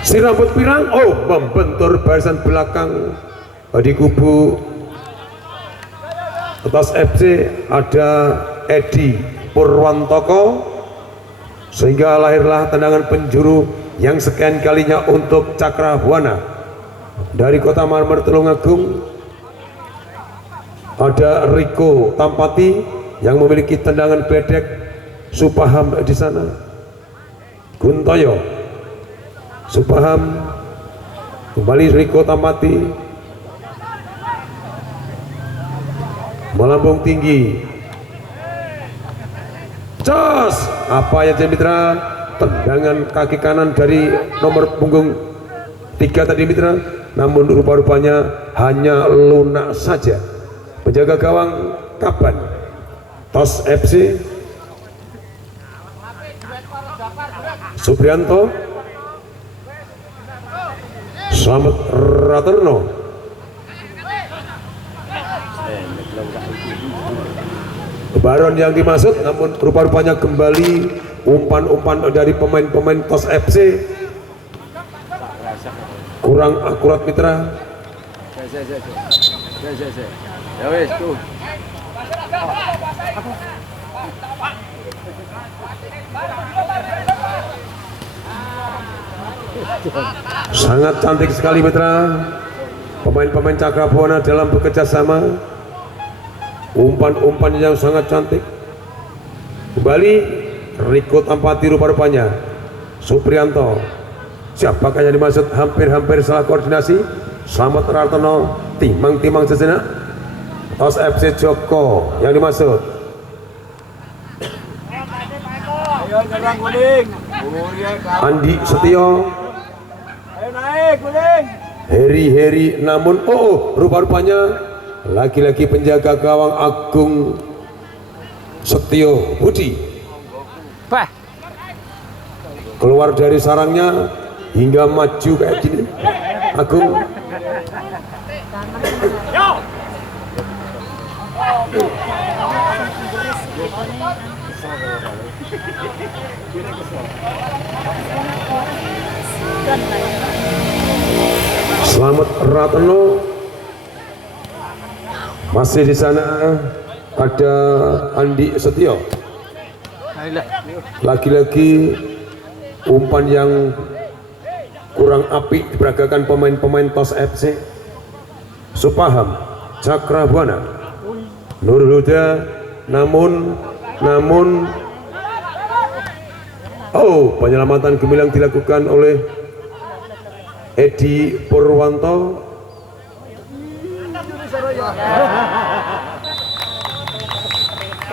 si rambut pirang membentur barisan belakang di kubu atas FC. Ada Edi Purwantoko, sehingga lahirlah tendangan penjuru yang sekian kalinya untuk Cakra Buana dari Kota Marmer Tulungagung. Ada Riko Tampati yang memiliki tendangan bedek. Supaham di sana, Guntoyo, Supaham, kembali Riko Tampati, melambung tinggi, jos, apa yang jadi mitra? Tendangan kaki kanan dari nomor punggung 3 tadi mitra, namun rupa-rupanya hanya lunak saja. Penjaga gawang Kaban Tos FC Suprianto, Slamet Raterno, Baron yang dimaksud, namun rupa-rupanya kembali umpan-umpan dari pemain-pemain Tos FC kurang akurat mitra. Ya wes tuh. Sangat cantik sekali mitra pemain-pemain Cakra Buana dalam bekerja sama. Umpan-umpan yang sangat cantik. Kembali Riko Tampati rupa-rupanya Suprianto. Siapakah yang dimaksud? Hampir-hampir salah koordinasi. Slamet Rartono timang-timang sejenak. Tos FC Joko yang dimaksud. Andi Setio. Ayo naik, kuning. Heri, namun rupa-rupanya lagi-lagi penjaga gawang Agung Setio Budi keluar dari sarangnya hingga maju kayak gini. Agung Slamet Ratno masih di sana. Ada Andi Setio, lagi-lagi umpan yang kurang apik diperagakan pemain-pemain Tos FC. Supaham Cakra Buana Nurul Huda, namun penyelamatan gemilang dilakukan oleh Edi Purwanto.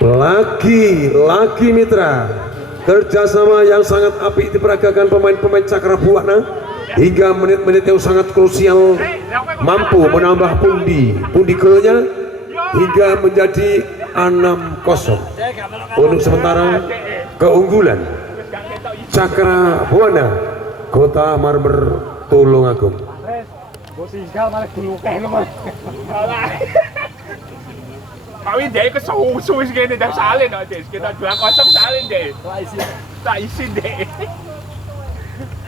Lagi mitra, kerjasama yang sangat apik diperagakan pemain-pemain Cakra Buana hingga menit-menit yang sangat krusial, mampu menambah pundi golnya hingga menjadi 6-0 untuk sementara keunggulan Cakra Buana Kota Marmer Tulungagung. Kawin deh kesusu segini dan salin aja kita 2-0 salin deh. Tak isin deh.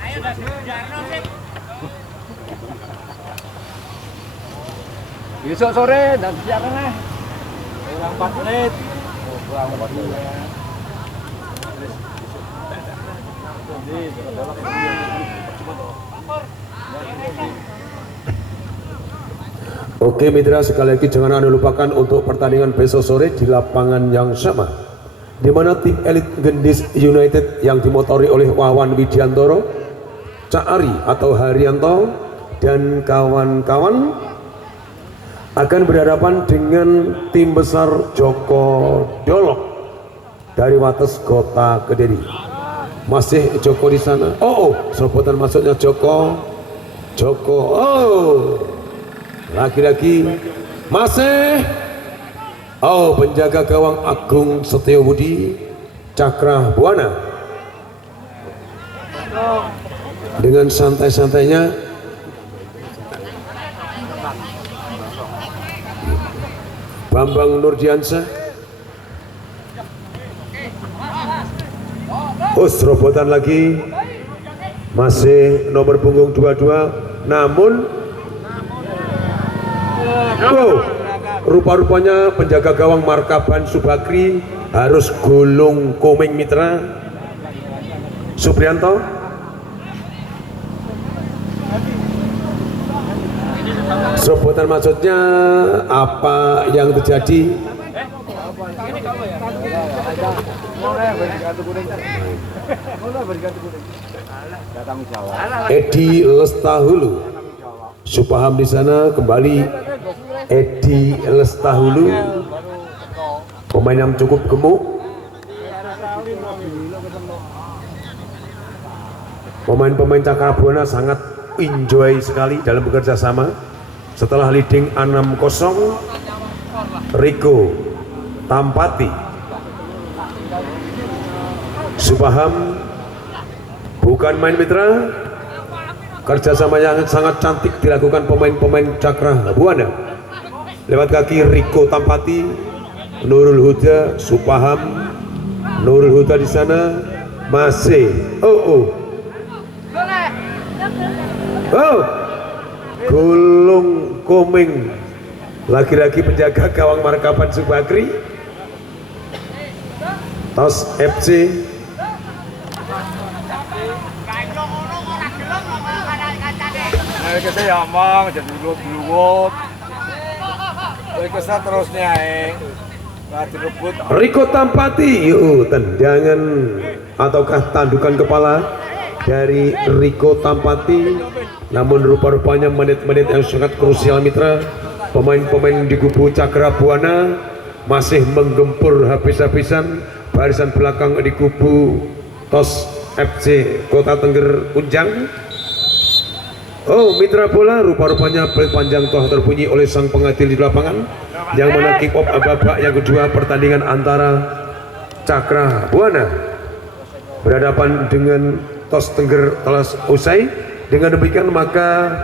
Ayo dah Jarno sih. Besok sore dan siapa nih? Kurang 4 menit. Kurang 4 menit. Oke mitra, sekali lagi jangan Anda lupakan untuk pertandingan besok sore di lapangan yang sama, di mana tim elit Gendis United yang dimotori oleh Wawan Widiantoro, Cak Ari atau Haryanto dan kawan-kawan akan berhadapan dengan tim besar Joko Dolok dari Wates Kota Kediri. Masih Joko di sana. Serobotan masuknya Joko. Lagi-lagi masih penjaga gawang Agung Setio Budi Cakra Buana dengan santai-santainya Bambang Nurdiansyah. Serobotan lagi, masih nomor punggung 22, namun rupa-rupanya penjaga gawang Markaban Subagri harus gulung Komeng Mitra Suprianto. Serobotan maksudnya apa yang terjadi? Edi Lestahulu Supaham di sana, kembali Edi Lestahulu, pemain yang cukup gemuk, pemain-pemain Cakrabuana sangat enjoy sekali dalam bekerja sama. Setelah leading 6-0, Riko Tampati Supaham bukan main mitra. Kerjasama yang sangat cantik dilakukan pemain-pemain Cakrabuana. Lewat kaki Riko Tampati, Nurul Huda Supaham, Nurul Huda di sana masih gulung Komeng, lagi-lagi penjaga gawang Markaban Subagri. Tos FC Kita ya omong jadi luwut-luwut. Kita terusnya direbut. Riko Tampati, tendangan ataukah tandukan kepala dari Riko Tampati. Namun rupa-rupanya menit-menit yang sangat krusial mitra, pemain-pemain di kubu Cakrabuana masih menggempur habis-habisan barisan belakang di kubu Tos FC Kota Tengger Kunjang. Mitra bola, rupa-rupanya peluit panjang telah terbunyi oleh sang pengadil di lapangan, yang mana kick off babak yang kedua pertandingan antara Cakrabuana berhadapan dengan Tos Tengger telah usai. Dengan demikian maka